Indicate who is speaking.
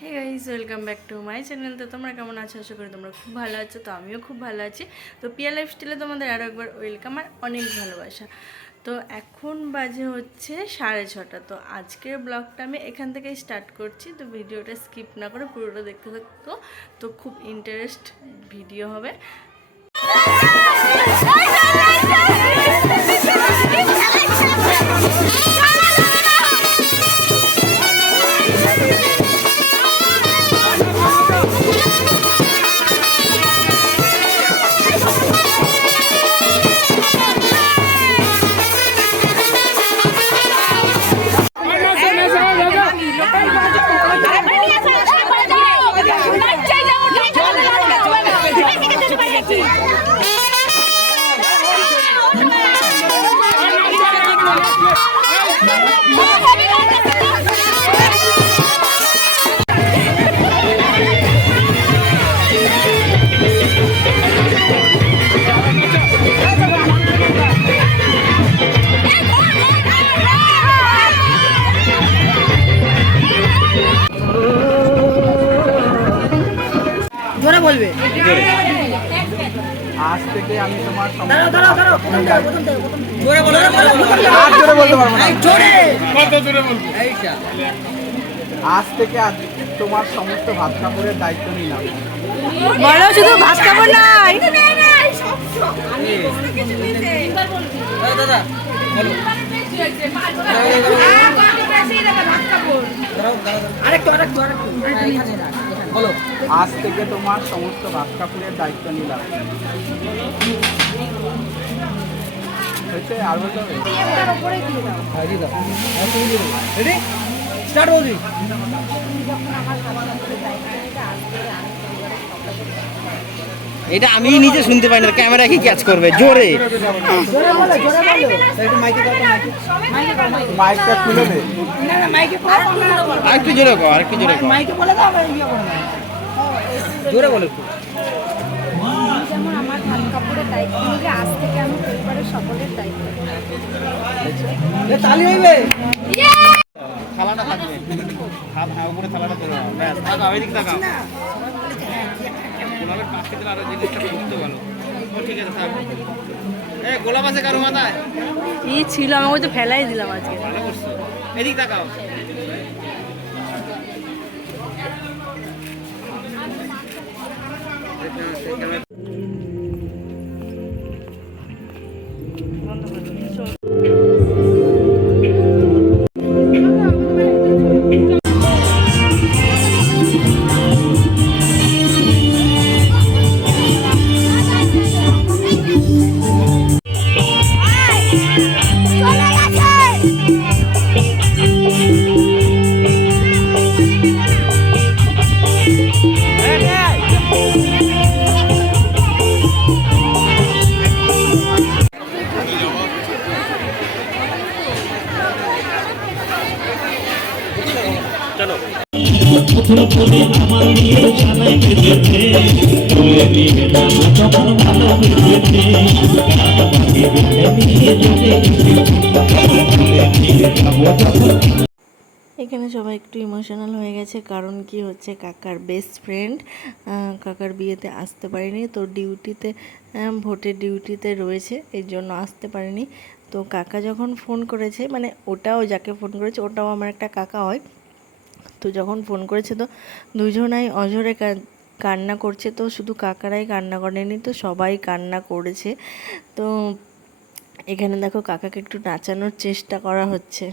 Speaker 1: Hey guys welcome back to my channel তো তোমরা কেমন আছো আশা করি তোমরা খুব ভালো আছো তো আমিও খুব ভালো আছি তো পিয়া লাইফ স্টাইলে তোমাদের আরও একবার ওয়েলকাম আর অনেক ভালোবাসা তো এখন বাজে হচ্ছে সাড়ে ছটা তো আজকের ব্লগটা আমি এখান থেকেই স্টার্ট করছি তো ভিডিওটা স্কিপ না করে পুরোটা দেখতে থাকতো তো খুব ইন্টারেস্ট ভিডিও হবে
Speaker 2: জোরে
Speaker 3: আজ থেকে আমি তোমার।
Speaker 2: জোরে বলো
Speaker 3: আর জোরে বলতে পারব না।
Speaker 2: জোরে। কত জোরে বলব? এইটা।
Speaker 3: আজ থেকে আজ তোমার সমস্ত ভাত কাপড়ের দায়িত্ব নিলাম।
Speaker 1: বলো শুধু ভাত খাব নাই।
Speaker 2: দাদা বলো আরেকটু আরেকটু আরেকটু এখানে না, এখানে। বলো।
Speaker 3: আজ থেকে তোমার সমস্ত বাস কাপড়ের দায়িত্ব নিলাম। হয়েছে? আর বলতে হবে
Speaker 2: রেডি দিয়ে
Speaker 4: এটা আমি নিজে শুনতে পাই না ক্যামেরা কি ক্যাচ করবে জোরে
Speaker 2: জোরে জোরে বলো। একটু মাইকে দাও তো, মাইকে।
Speaker 3: মাইকটা খুলে দে
Speaker 2: না, না, মাইকে বলো, জোরে বলো।
Speaker 4: আর একটু জোরে কর আর একটু জোরে কর
Speaker 2: মাইকে বলে দাও, আমি ইয়ে করব না। জোরে বলো
Speaker 5: যেমন আমার ভাত কাপড়ের দায়িত্ব নিলে আজ থেকে আমি পরিবারের সকলের দায়িত্ব
Speaker 2: তালি হইবে।
Speaker 4: থালাটা থাকবে উপরে থালাটা ব্যাস তাকাও এদিক তাকাও গোলাপের পাশে দিলে আরও জিনিসটা বুঝতে ভালো। ও ঠিক আছে থাক। এ গোলাপ আছে কারও মাথায়?
Speaker 1: ই ছিল আমাকে তো ফেলাই দিলাম আজকে।
Speaker 4: ভালো করছ। এদিক তাকাও। চলো।
Speaker 1: এখানে সবাই একটু ইমোশনাল হয়ে গেছে, কারণ কি হচ্ছে, কাকার বেস্ট ফ্রেন্ড কাকার বিয়েতে আসতে পারেনি, তো ডিউটিতে ভোটের ডিউটিতে রয়েছে, এর জন্য আসতে পারেনি। তো কাকা যখন ফোন করেছে মানে ওটাও যাকে ফোন করেছে, ওটাও আমার একটা কাকা হয়। তো যখন ফোন করেছে তো দুজনাই অঝরে কান্না করছে। তো শুধু কাকারাই কান্না করেনি, তো সবাই কান্না করেছে। তো এখানে দেখো কাকাকে একটু নাচানোর চেষ্টা করা হচ্ছে।